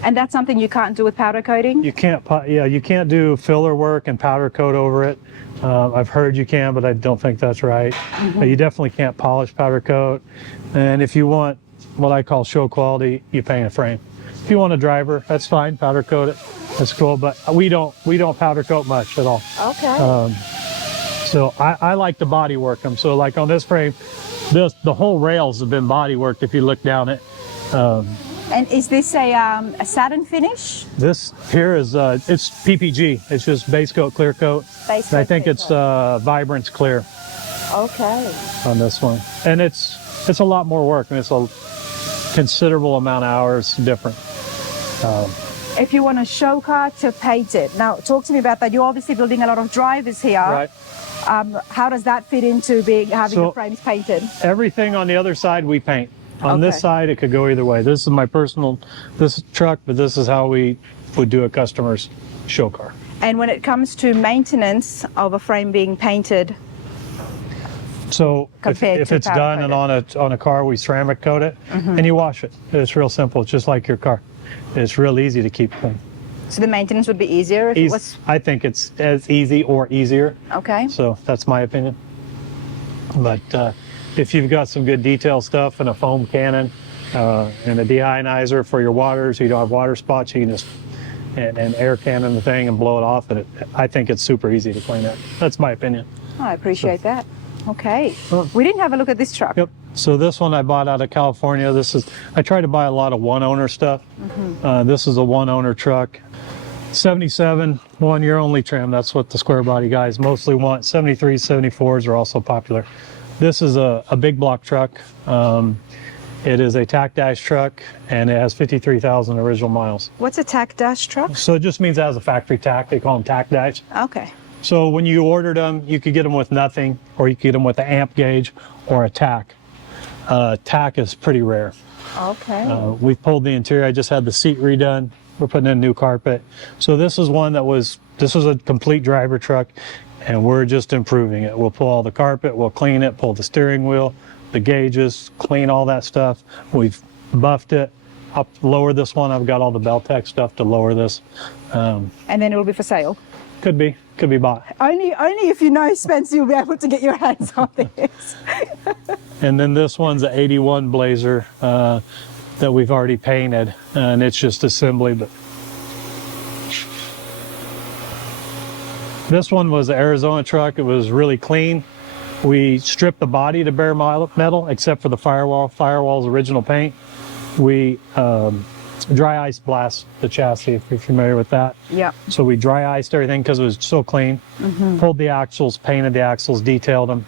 And that's something you can't do with powder coating? You can't, you can't do filler work and powder coat over it. I've heard you can, but I don't think that's right. You definitely can't polish powder coat. And if you want what I call show quality, you paint a frame. If you want a driver, that's fine, powder coat it. That's cool, but we don't powder coat much at all. Okay. So I like to body work them. So like on this frame, the whole rails have been body worked if you look down it. And is this a satin finish? This here is it's PPG. It's just base coat, clear coat. Base coat, I think it's Vibrance Clear. Okay. On this one, and it's a lot more work, and it's a considerable amount of hours different. If you want a show car to paint it, now talk to me about that. You're obviously building a lot of drivers here. Right. How does that fit into having the frames painted? Everything on the other side we paint. On this side, it could go either way. This is my personal truck, but this is how we would do a customer's show car. And when it comes to maintenance of a frame being painted, so if it's done and on a car, we ceramic coat it and you wash it. It's real simple. It's just like your car. It's real easy to keep clean. So the maintenance would be easier if it was? I think it's as easy or easier. Okay. So that's my opinion. But if you've got some good detail stuff and a foam cannon and a deionizer for your water, so you don't have water spots, you can just and air cannon the thing and blow it off. And I think it's super easy to clean up. That's my opinion. Oh, I appreciate that. Okay. We didn't have a look at this truck. Yep. So this one I bought out of California. I try to buy a lot of one-owner stuff. This is a one-owner truck. 77, 1-year only trim. That's what the square body guys mostly want. 73s, 74s are also popular. This is a big block truck. It is a tack dash truck, and it has 53,000 original miles. What's a tack dash truck? So it just means it has a factory tack. They call them tack dash. Okay. So when you ordered them, you could get them with nothing, or you could get them with an amp gauge or a tack. Tack is pretty rare. Okay. We've pulled the interior. I just had the seat redone. We're putting in new carpet. So this is one this was a complete driver truck, and we're just improving it. We'll pull all the carpet, we'll clean it, pull the steering wheel, the gauges, clean all that stuff. We've buffed it. Lower this one. I've got all the Beltec stuff to lower this. And then it will be for sale? Could be bought. Only if you know Spencer, you'll be able to get your hands on this. And then this one's an 81 Blazer that we've already painted, and it's just assembly. But this one was an Arizona truck. It was really clean. We stripped the body to bare metal, except for the firewall's original paint. We dry ice blast the chassis, if you're familiar with that. Yeah. So we dry iced everything because it was so clean. Pulled the axles, painted the axles, detailed them.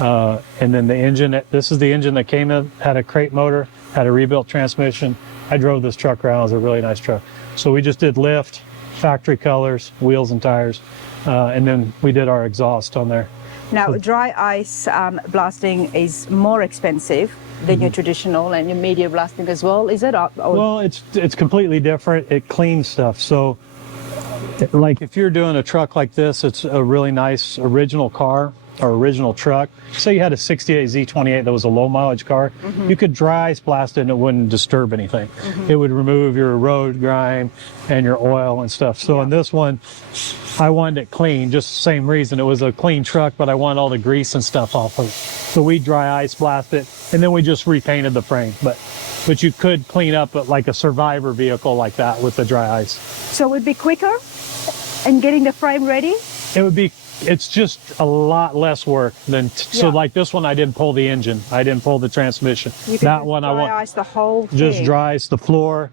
And then the engine, this is the engine that came in, had a crate motor, had a rebuilt transmission. I drove this truck around. It was a really nice truck. So we just did lift, factory colors, wheels and tires. And then we did our exhaust on there. Now, dry ice blasting is more expensive than your traditional and your media blasting as well, is it? Well, it's completely different. It cleans stuff. So, like if you're doing a truck like this, it's a really nice original car or original truck. Say you had a 68 Z28 that was a low mileage car, you could dry ice blast it and it wouldn't disturb anything. It would remove your road grime and your oil and stuff. So in this one, I wanted it clean, just the same reason. It was a clean truck, but I wanted all the grease and stuff off of it. So we dry ice blast it, and then we just repainted the frame. But you could clean up like a survivor vehicle like that with the dry ice. So it would be quicker in getting the frame ready? It would be, it's just a lot less work than, so like this one, I didn't pull the engine. I didn't pull the transmission. That one I want, dry ice the whole thing. just dry ice the floor.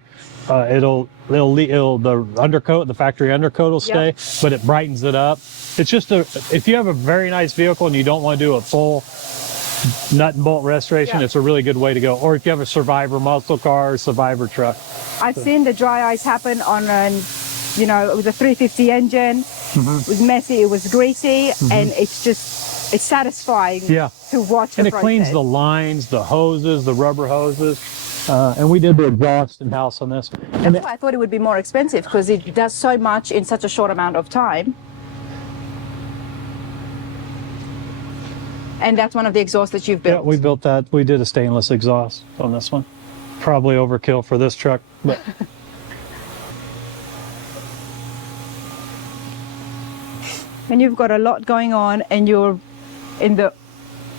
The undercoat, the factory undercoat will stay, but it brightens it up. It's just if you have a very nice vehicle and you don't want to do a full nut and bolt restoration, it's a really good way to go. Or if you have a survivor muscle car or survivor truck. I've seen the dry ice happen on it was a 350 engine. It was messy, it was greasy, and it's satisfying to watch. And it cleans the lines, the hoses, the rubber hoses. And we did the exhaust in-house on this. And that's why I thought it would be more expensive, because it does so much in such a short amount of time. And that's one of the exhausts that you've built. Yeah, we built that. We did a stainless exhaust on this one. Probably overkill for this truck, but. And you've got a lot going on, and you're in the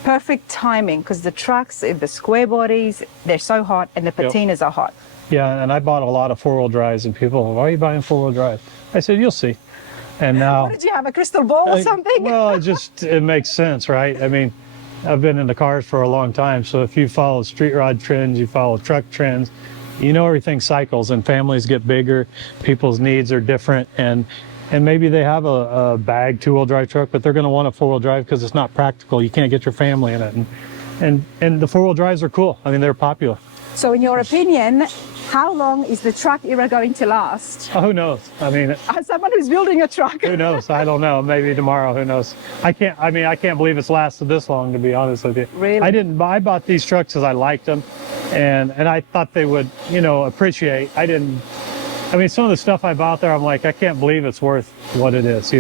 perfect timing, because the trucks, the square bodies, they're so hot, and the patinas are hot. Yeah, and I bought a lot of four-wheel drives, and people, why are you buying four-wheel drive? I said, you'll see. And now, what did you have, a crystal ball or something? Well, it makes sense, right? I mean, I've been in the cars for a long time, so if you follow street rod trends, you follow truck trends, you know everything cycles, and families get bigger, people's needs are different, and maybe they have a bag two-wheel drive truck, but they're going to want a four-wheel drive because it's not practical. You can't get your family in it, and the four-wheel drives are cool. I mean, they're popular. So in your opinion, how long is the truck era going to last? Oh, who knows? I mean, as someone who's building a truck, who knows? I don't know. Maybe tomorrow. Who knows? I can't believe it's lasted this long, to be honest with you. Really? I bought these trucks because I liked them, and I thought they would, appreciate. I mean, some of the stuff I bought there, I'm like, I can't believe it's worth what it is,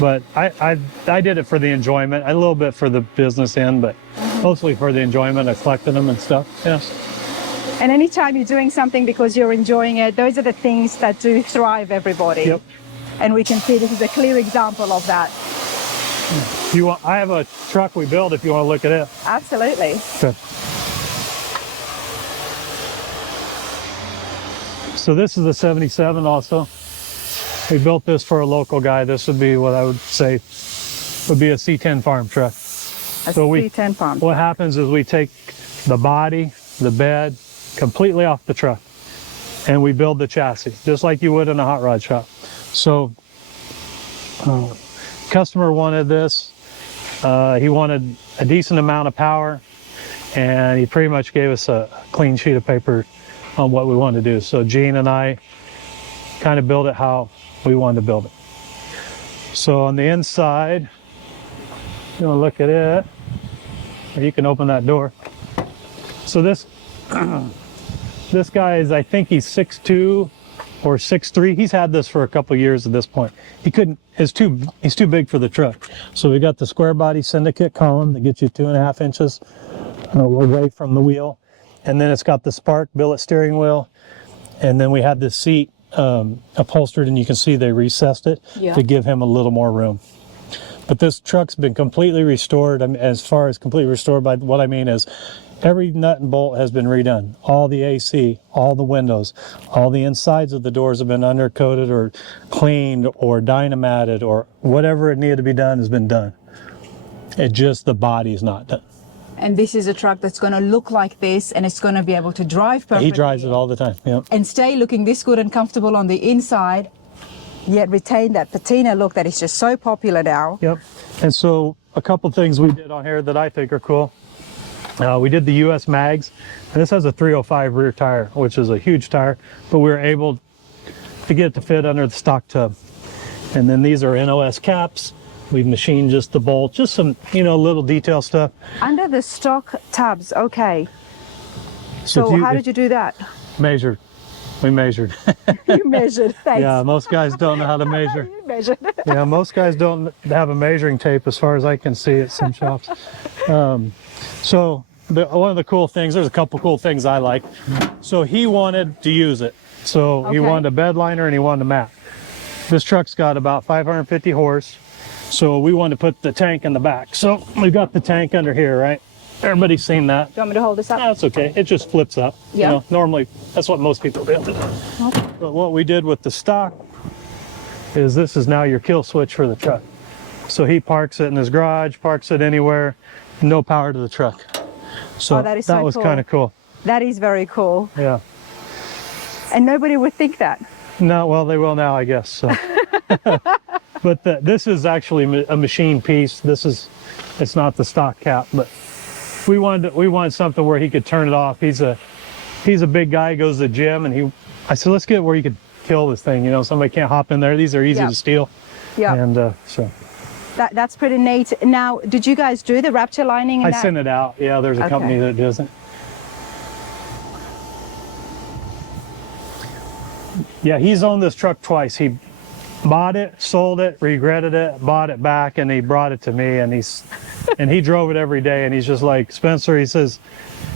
But I did it for the enjoyment, a little bit for the business end, but mostly for the enjoyment of collecting them and stuff. Yeah. And anytime you're doing something because you're enjoying it, those are the things that do thrive everybody. Yep. And we can see this is a clear example of that. I have a truck we built if you want to look at it. Absolutely. Okay. So this is a 77 also. We built this for a local guy. This would be what I would say would be a C10 farm truck. C10 farm. What happens is we take the body, the bed, completely off the truck, and we build the chassis, just like you would in a hot rod shop. So customer wanted this. He wanted a decent amount of power, and he pretty much gave us a clean sheet of paper on what we wanted to do. So Gene and I kind of built it how we wanted to build it. So on the inside, you want to look at it, or you can open that door. So this guy is, I think he's 6'2" or 6'3". He's had this for a couple years at this point. He's too big for the truck. So we got the square body syndicate column that gets you 2.5 inches away from the wheel. And then it's got the Spark billet steering wheel. And then we had this seat upholstered, and you can see they recessed it to give him a little more room. But this truck's been completely restored. I mean, as far as completely restored, by what I mean is every nut and bolt has been redone. All the AC, all the windows, all the insides of the doors have been undercoated or cleaned or dynamated, or whatever it needed to be done has been done. It just, the body's not done. And this is a truck that's going to look like this, and it's going to be able to drive perfectly. He drives it all the time, yeah. And stay looking this good and comfortable on the inside, yet retain that patina look that is just so popular now. Yep. And so a couple things we did on here that I think are cool. We did the US mags. And this has a 305 rear tire, which is a huge tire, but we were able to get it to fit under the stock tub. And then these are NOS caps. We've machined just the bolt, just some, little detail stuff. Under the stock tabs, okay. So how did you do that? Measured. We measured. You measured, thanks. Yeah, most guys don't know how to measure. You measured. Yeah, most guys don't have a measuring tape as far as I can see at some shops. So one of the cool things, there's a couple cool things I like. So he wanted to use it. So he wanted a bed liner and he wanted a mat. This truck's got about 550 horse. So we wanted to put the tank in the back. So we've got the tank under here, right? Everybody's seen that. Do you want me to hold this up? That's okay. It just flips up. Yeah. Normally, that's what most people do. Okay. But what we did with the stock is this is now your kill switch for the truck. So he parks it in his garage, parks it anywhere, no power to the truck. So that was kind of cool. That is very cool. Yeah. And nobody would think that. No, well, they will now, I guess. So. But this is actually a machine piece. It's not the stock cap, but we wanted something where he could turn it off. He's a big guy, he goes to the gym, and I said, let's get it where you could kill this thing. Somebody can't hop in there. These are easy to steal. Yeah. And so. That's pretty neat. Now, did you guys do the Rapture lining? I sent it out. Yeah, there's a company that does it. Yeah, he's owned this truck twice. He bought it, sold it, regretted it, bought it back, and he brought it to me, and he drove it every day, and he's just like, Spencer, he says,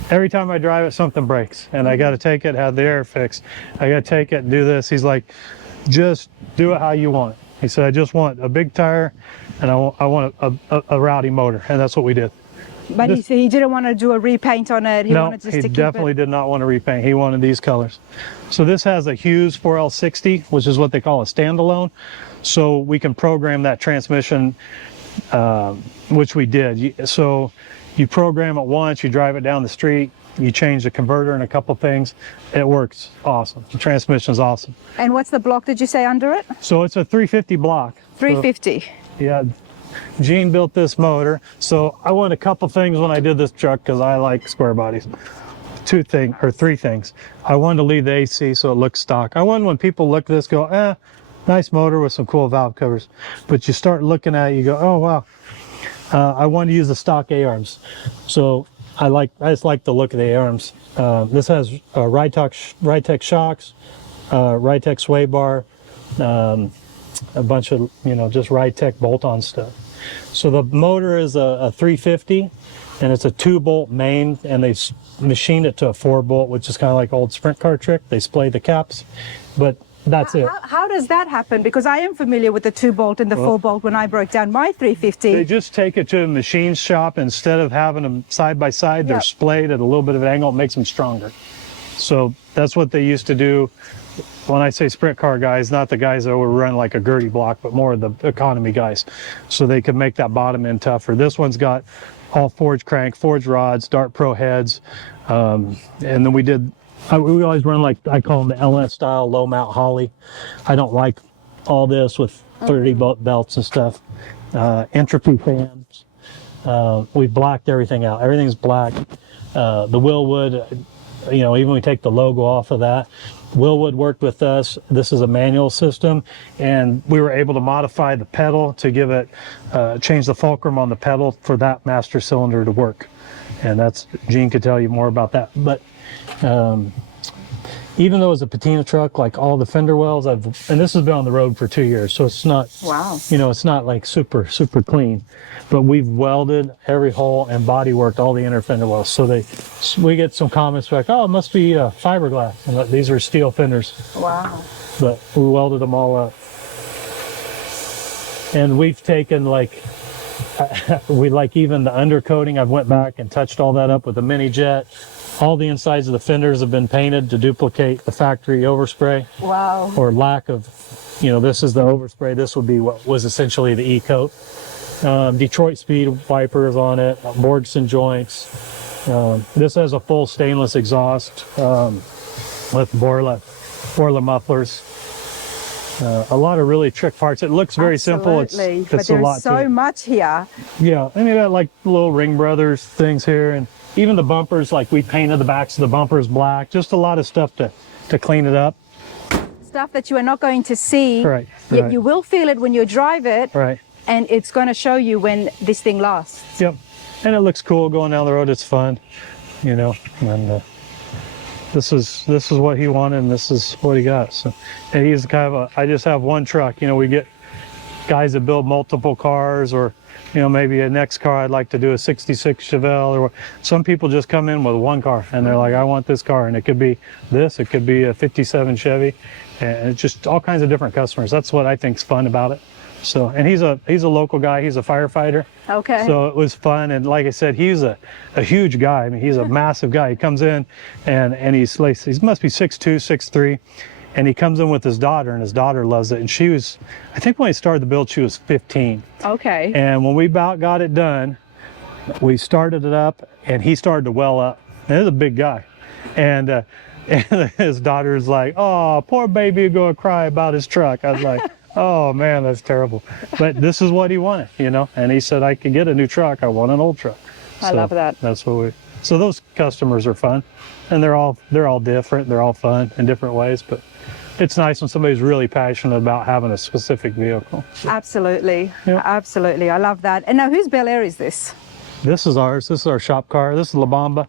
every time I drive it, something breaks, and I got to take it, have the air fixed. I got to take it and do this. He's like, just do it how you want it. He said, I just want a big tire, and I want a rowdy motor, and that's what we did. But he didn't want to do a repaint on it. He wanted just to keep it. No, he definitely did not want to repaint. He wanted these colors. So this has a Hughes 4L60, which is what they call a standalone. So we can program that transmission, which we did. So you program it once, you drive it down the street, you change the converter and a couple things. It works awesome. The transmission is awesome. And what's the block, did you say, under it? So it's a 350 block. 350. So, yeah. Gene built this motor, so I wanted a couple things when I did this truck because I like square bodies. Three things. I wanted to leave the AC so it looks stock. I wanted when people look at this go, nice motor with some cool valve covers. But you start looking at it, you go, oh wow. I wanted to use the stock A-arms. So I just like the look of the A-arms. This has Rytec shocks, Rytec sway bar, a bunch of just Rytec bolt-on stuff. So the motor is a 350, and it's a 2-bolt main, and they machined it to a 4-bolt, which is kind of like old sprint car trick. They splay the caps, but that's it. How does that happen? Because I am familiar with the 2-bolt and the 4-bolt when I broke down my 350. They just take it to a machine shop. Instead of having them side by side, they're splayed at a little bit of an angle. It makes them stronger. So that's what they used to do. When I say sprint car guys, not the guys that would run like a Gertie block, but more the economy guys. So they could make that bottom end tougher. This one's got all forged crank, forged rods, Dart Pro heads. And then we always run like, I call them the LS style low mount Holly. I don't like all this with 30 belts and stuff. Entropy fans. We blacked everything out. Everything's black. The Willwood, even we take the logo off of that. Willwood worked with us. This is a manual system, and we were able to modify the pedal to give it, change the fulcrum on the pedal for that master cylinder to work. And Gene could tell you more about that. But even though it's a patina truck, like all the fender wells, and this has been on the road for 2 years, so it's not, Wow. you know, it's not like super clean, but we've welded every hole and body worked all the inner fender wells. So we get some comments like, oh, it must be fiberglass, and these are steel fenders. Wow. But we welded them all up. And we've taken like, even the undercoating, I've went back and touched all that up with a mini jet. All the insides of the fenders have been painted to duplicate the factory overspray. Wow. Or lack of, you know, this is the overspray. This would be what was essentially the E-coat. Detroit speed wipers on it, Borgson joints. This has a full stainless exhaust with Borla mufflers. A lot of really trick parts. It looks very simple. It's but a lot there's so much here. Yeah, and you got like little Ring Brothers things here, and even the bumpers, like we painted the backs of the bumpers black. Just a lot of stuff to clean it up. Stuff that you are not going to see, yet you will feel it when you drive it, and it's going to show you when this thing lasts. Yep, and it looks cool going down the road. It's fun, you know, and this is what he wanted, and this is what he got. So, and he's kind of I just have one truck. You know, we get guys that build multiple cars, or you know, maybe a next car I'd like to do a 66 Chevelle, or some people just come in with one car and they're like, I want this car, and it could be this, it could be a 57 Chevy, and it's just all kinds of different customers. That's what I think's fun about it. So, and he's a local guy. He's a firefighter. Okay. So it was fun, and like I said, he's a huge guy. I mean, he's a massive guy. He comes in, and he's like, he must be 6'2", 6'3", and he comes in with his daughter, and his daughter loves it. And she was, I think when he started the build, she was 15. Okay. And when we about got it done, we started it up, and he started to well up. And he's a big guy, and his daughter's like, "Oh, poor baby, gonna cry about his truck." I was like, oh man, that's terrible. But this is what he wanted, you know, and he said, I could get a new truck. I want an old truck. I love that. That's what so those customers are fun, and they're all different. They're all fun in different ways, but it's nice when somebody's really passionate about having a specific vehicle. So, absolutely. Yeah. Absolutely. I love that. And now whose Bel Air is this? This is ours. This is our shop car. This is La Bamba.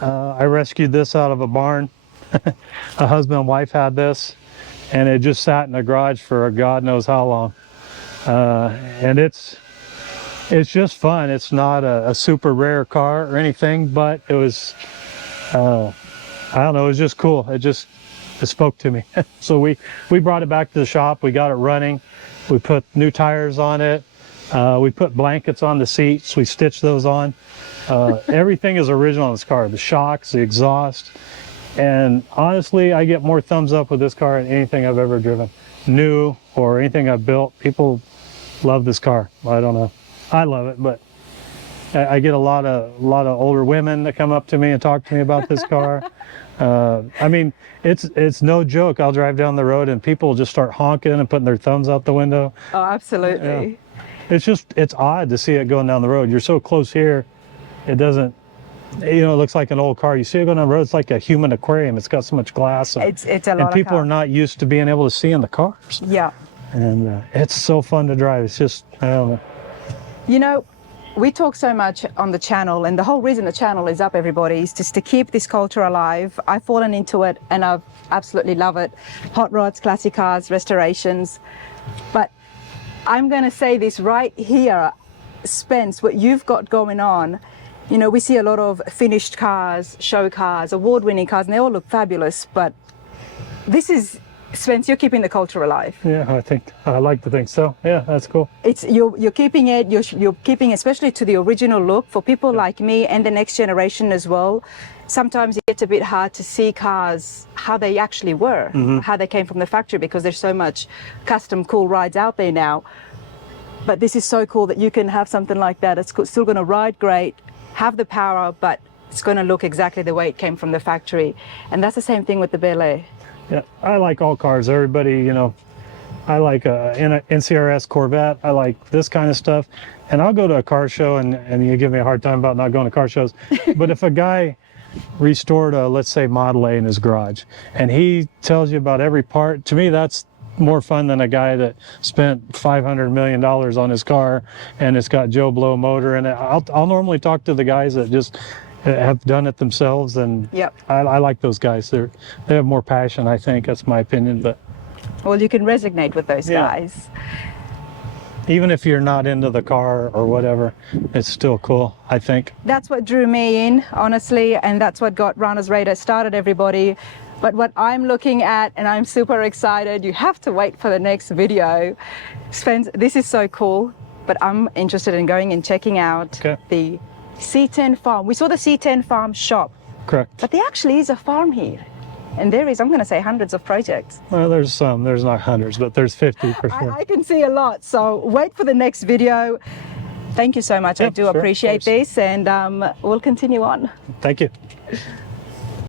I rescued this out of a barn. A husband and wife had this, and it just sat in the garage for God knows how long. And it's just fun. It's not a super rare car or anything, but it was, I don't know, it was just cool. It spoke to me. So we brought it back to the shop. We got it running. We put new tires on it. We put blankets on the seats. We stitched those on. Everything is original in this car. The shocks, the exhaust. And honestly, I get more thumbs up with this car than anything I've ever driven, new or anything I've built. People love this car. I don't know. I love it, but I get a lot of older women that come up to me and talk to me about this car. I mean, it's no joke. I'll drive down the road and people just start honking and putting their thumbs out the window. Oh, absolutely. Yeah. It's odd to see it going down the road. You're so close here, it doesn't. You know, it looks like an old car. You see it going down the road, it's like a human aquarium. It's got so much glass. It's a lot and of people car. are not used to being able to see in the cars. Yeah. And it's so fun to drive. It's just, I don't know. You know, we talk so much on the channel, and the whole reason the channel is up, everybody, is just to keep this culture alive. I've fallen into it, and I absolutely love it. Hot rods, classic cars, restorations. But I'm going to say this right here, Spence, what you've got going on. You know, we see a lot of finished cars, show cars, award-winning cars, and they all look fabulous. But this is, Spence, you're keeping the culture alive. Yeah, I like to think so. Yeah, that's cool. You're keeping it. You're keeping, especially to the original look, for people like me and the next generation as well. Sometimes it gets a bit hard to see cars how they actually were, how they came from the factory, because there's so much custom cool rides out there now. But this is so cool that you can have something like that. It's still going to ride great, have the power, but it's going to look exactly the way it came from the factory. And that's the same thing with the Bel Air. Yeah, I like all cars. Everybody, you know, I like a NCRS Corvette. I like this kind of stuff. And I'll go to a car show, and you give me a hard time about not going to car shows. But if a guy restored a, let's say, Model A in his garage, and he tells you about every part, to me, that's more fun than a guy that spent $500 million on his car and it's got Joe Blow motor in it. I'll normally talk to the guys that just have done it themselves, and Yep. I like those guys. They have more passion, I think. That's my opinion. But Well, you can resonate with those Yeah. guys. even if you're not into the car or whatever, it's still cool, I think. That's what drew me in, honestly, and that's what got Rana's Radar started, everybody. But what I'm looking at, and I'm super excited, you have to wait for the next video. Spence, this is so cool, but I'm interested in going and checking out Okay. the C10 farm. We saw the C10 farm shop, Correct. but there actually is a farm here. And there is, I'm going to say, hundreds of projects. Well, there's some. There's not hundreds, but there's 50 for sure. I can see a lot. So wait for the next video. Thank you so much. I Yep, do sure, of appreciate course. this, and we'll continue on. Thank you.